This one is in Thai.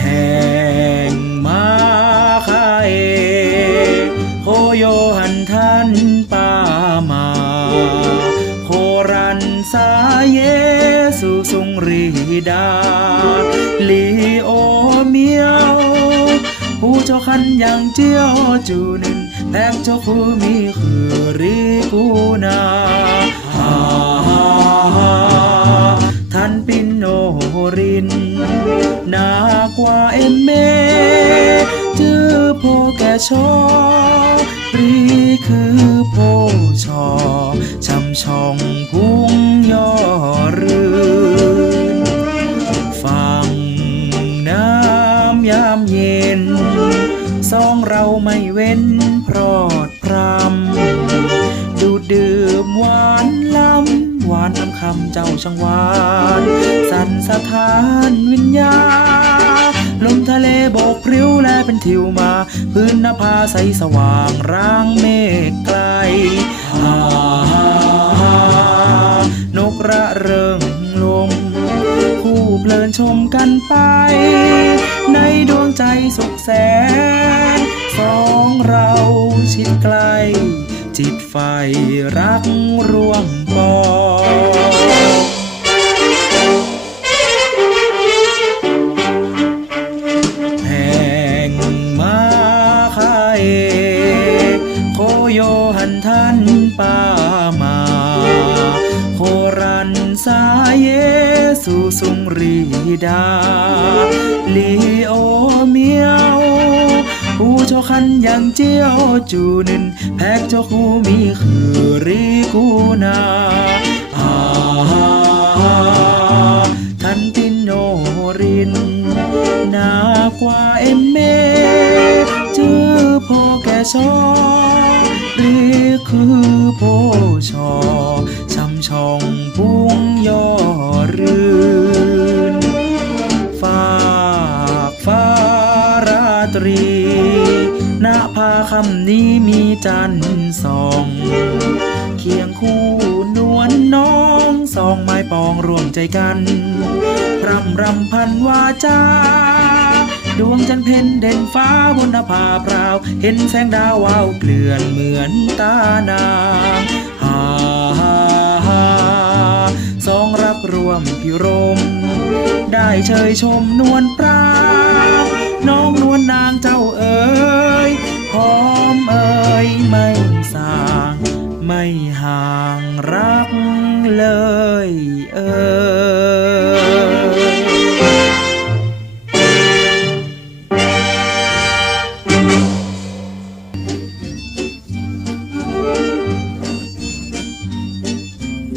แหงมาคาเอโคโยหันทันปามาโครันสาเยสุสุงรีดาลีโอเมียวผู้เจ้าคันยังเจียวจูนินแตกเจ้าคูมีคือรีกูนา ชอรีคือโพชอช่ำช่องพุงยอเรืนฟังน้ำยามเย็นสองเราไม่เว้นพรอดพรำดูดื่มหวานล้ำหวานน้ำคำเจ้าช่างหวาน สันสถานวิญญาณ ลมทะเลโบกพริ้วและเป็นทิวมา พื้นนภาใสสว่างร่างเมฆไกลฮ่าฮ่าฮ่านกระเริงลม คู่เพลินชมกันไป ในดวงใจสุขแสนสองเราชิดใกล้จิตไฟรักร่วงปอง โยหันทันปามาโครันสาเยสุสุงรีดา ลีโอเมียวผู้เจ้าคันยังเจียวจูนิน แพกเจ้าคูมีคือรีกูนาฮ่าฮ่าท่านตินโนริน นากว่าเอ็มเม จื้อโพแก ชอรีคือโพชอช่ำชองพุงยอรืนฝากฟ้าราตรีณภาคำนี้มีจันทร์สอง เคียงคู่นวลน้องสองไม้ปองรวมใจกัน รำรำพันวาจา ดวงจันทร์เพ็ญเด่นฟ้าบนนภาพราว เห็นแสงดาววาวเกลื่อนเหมือนตานางฮ่าฮ่าฮ่าสองรักรวมพิรม ได้เชยชมนวลปรางน้องนวลนางเจ้าเอ๋ยหอมเอ๋ยไม่สางไม่ห่าง